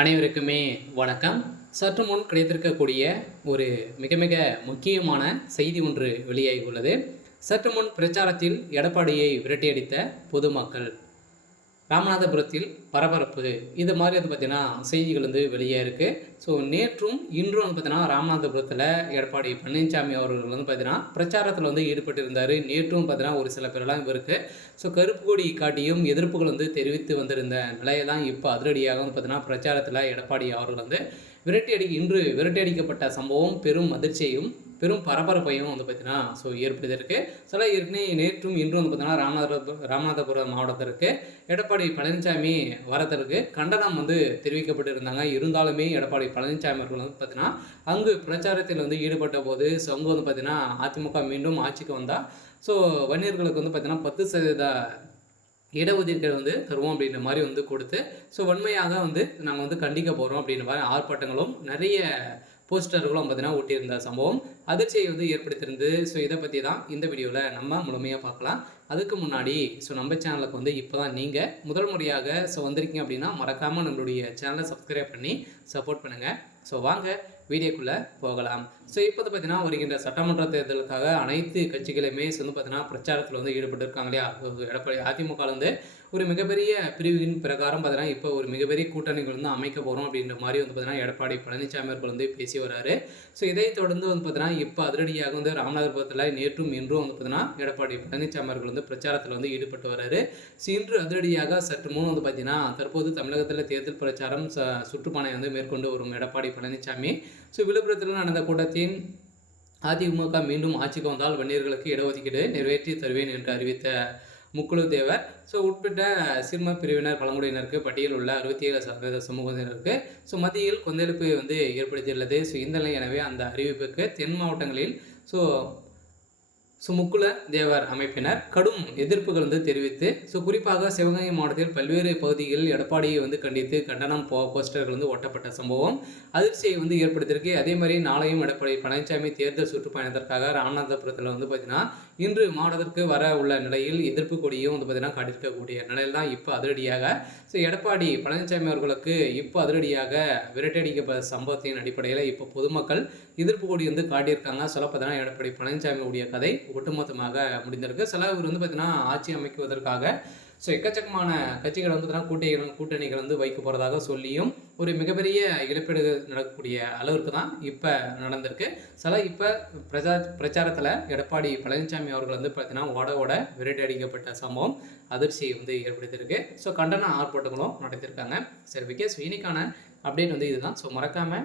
அனைவருக்குமே வணக்கம். சற்று முன் கிடைத்திருக்கக்கூடிய ஒரு மிக மிக முக்கியமான செய்தி ஒன்று வெளியாகி உள்ளது. சற்று முன் பிரச்சாரத்தில் எடப்பாடியை விரட்டியடித்த பொதுமக்கள், ராமநாதபுரத்தில் பரபரப்பு, இது மாதிரி பார்த்தீங்கன்னா செய்திகள் வெளியே இருக்குது. ஸோ நேற்றும் இன்றும் பார்த்தீங்கன்னா ராமநாதபுரத்தில் எடப்பாடி பழனிசாமி அவர்கள் பார்த்தீங்கன்னா பிரச்சாரத்தில் ஈடுபட்டு இருந்தார். நேற்றும் பார்த்தீங்கன்னா ஒரு சில பேரெல்லாம் இவருக்கு கருப்பு கொடி காட்டியும் எதிர்ப்புகள் தெரிவித்து வந்திருந்த நிலையை தான் இப்போ அதிரடியாக பார்த்தீங்கன்னா பிரச்சாரத்தில் எடப்பாடி அவர்கள் இன்று விரட்டியடிக்கப்பட்ட சம்பவம் பெரும் அதிர்ச்சியையும் பெரும் பரபரப்பையும் பார்த்தீங்கன்னா ஏற்படுத்தியிருக்கு. சில ஏற்கனவே நேற்றும் இன்றும் பார்த்தீங்கன்னா ராமநாதபுரம் மாவட்டத்திற்கு எடப்பாடி பழனிசாமி வரத்திற்கு கண்டனம் தெரிவிக்கப்பட்டு இருந்தாங்க. இருந்தாலுமே எடப்பாடி பழனிசாமி அவர்கள் பார்த்தீங்கன்னா அங்கு பிரச்சாரத்தில் ஈடுபட்ட போது அங்கு பார்த்தீங்கன்னா அதிமுக மீண்டும் ஆட்சிக்கு வந்தால் வன்னியர்களுக்கு பார்த்தீங்கன்னா 10% இடஒதுக்கீடு தருவோம் அப்படின்ற மாதிரி கொடுத்து வன்மையாக நாங்கள் கண்டிக்க போகிறோம் அப்படின்ற மாதிரி ஆர்ப்பாட்டங்களும் நிறைய போஸ்டர்களும் பார்த்தீங்கன்னா ஒட்டியிருந்த சம்பவம் அதிர்ச்சியை ஏற்படுத்தியிருந்து. இதை பற்றி தான் இந்த வீடியோவில் நம்ம முழுமையாக பார்க்கலாம். அதுக்கு முன்னாடி நம்ம சேனலுக்கு இப்போ தான் நீங்கள் முதல் முறையாக வந்திருக்கீங்க அப்படின்னா மறக்காமல் நம்மளுடைய சேனலை சப்ஸ்கிரைப் பண்ணி சப்போர்ட் பண்ணுங்கள். வாங்க வீடியோக்குள்ளே போகலாம். இப்போ பார்த்தீங்கன்னா வருகின்ற சட்டமன்ற தேர்தலுக்காக அனைத்து கட்சிகளுமே பார்த்தீங்கன்னா பிரச்சாரத்தில் ஈடுபட்டு இல்லையா. எடப்பாடி அதிமுக ஒரு மிகப்பெரிய பிரிவின் பிரகாரம் பார்த்தீங்கன்னா இப்போ ஒரு மிகப்பெரிய கூட்டணிகள் அமைக்க போகிறோம் அப்படின்ற மாதிரி பார்த்தீங்கன்னா எடப்பாடி பழனிசாமி அவர்கள் பேசி வராரு. இதை தொடர்ந்து பார்த்தீங்கன்னா இப்போ அதிரடியாக ராமநாதபுரத்தில் நேற்றும் இன்றும் பார்த்தீங்கன்னா எடப்பாடி பழனிசாமி அவர்கள் பிரச்சாரத்தில் ஈடுபட்டு வராரு. இன்று அதிரடியாக சற்று முன் பார்த்தீங்கன்னா தற்போது தமிழகத்தில் தேர்தல் பிரச்சாரம் சுற்றுப்பயணம் மேற்கொண்டு வரும் எடப்பாடி பழனிசாமி விழுப்புரத்தில் நடந்த கூட்டத்தின் அதிமுக மீண்டும் ஆட்சிக்கு வந்தால் வன்னியர்களுக்கு இடஒதுக்கீடு நிறைவேற்றி தருவேன் என்று அறிவித்த முக்குழு தேவர் உட்பட்ட சிறும பிரிவினர் பழங்குடியினருக்கு பட்டியல் உள்ள 67% சமூகத்தினருக்கு மத்தியில் கொந்தளிப்பு ஏற்படுத்தியுள்ளது. இந்த நிலை எனவே அந்த அறிவிப்புக்கு தென் மாவட்டங்களில் முக்குல தேவர் அமைப்பினர் கடும் எதிர்ப்புகள் தெரிவித்து குறிப்பாக சிவகங்கை மாவட்டத்தில் பல்வேறு பகுதிகளில் எடப்பாடியை கண்டித்து கண்டனம் போஸ்டர்கள் ஒட்டப்பட்ட சம்பவம் அதிர்ச்சியை ஏற்படுத்தியிருக்கு. அதே மாதிரி நாளையும் எடப்பாடி பழனிசாமி தேர்தல் சுற்றுப்பயணத்திற்காக ராமநாதபுரத்தில் பார்த்தீங்கன்னா இன்று மாவட்டத்திற்கு வர உள்ள நிலையில் எதிர்ப்பு கொடியும் பார்த்தீங்கன்னா காட்டியிருக்கக்கூடிய நிலையில் தான் இப்போ அதிரடியாக எடப்பாடி பழனிசாமி அவர்களுக்கு இப்போ அதிரடியாக விரட்டடிக்கப்பட்ட சம்பவத்தின் அடிப்படையில் இப்போ பொதுமக்கள் எதிர்ப்பு கொடி காட்டியிருக்காங்க. சொல்ல பார்த்தீங்கன்னா எடப்பாடி பழனிசாமியுடைய கதை ஒட்டுமொத்தமாக முடிந்திருக்கு. சில இவர் பார்த்தீங்கன்னா ஆட்சி அமைக்குவதற்காக எக்கச்சக்கமான கட்சிகள் பார்த்தீங்கன்னா கூட்டணிகள் வைக்க போகிறதாக சொல்லியும் ஒரு மிகப்பெரிய இழப்பீடு நடக்கக்கூடிய அளவிற்கு தான் இப்போ நடந்திருக்கு. சில இப்போ பிரச்சாரத்தில் எடப்பாடி பழனிசாமி அவர்கள் பார்த்தீங்கன்னா ஓட விரட்டி அடிக்கப்பட்ட சம்பவம் அதிர்ச்சியை ஏற்படுத்தியிருக்கு. கண்டன ஆர்ப்பாட்டங்களும் நடத்தியிருக்காங்க. சரி, விகேஸ் இன்னைக்கான அப்டேட் இதுதான். மறக்காமல்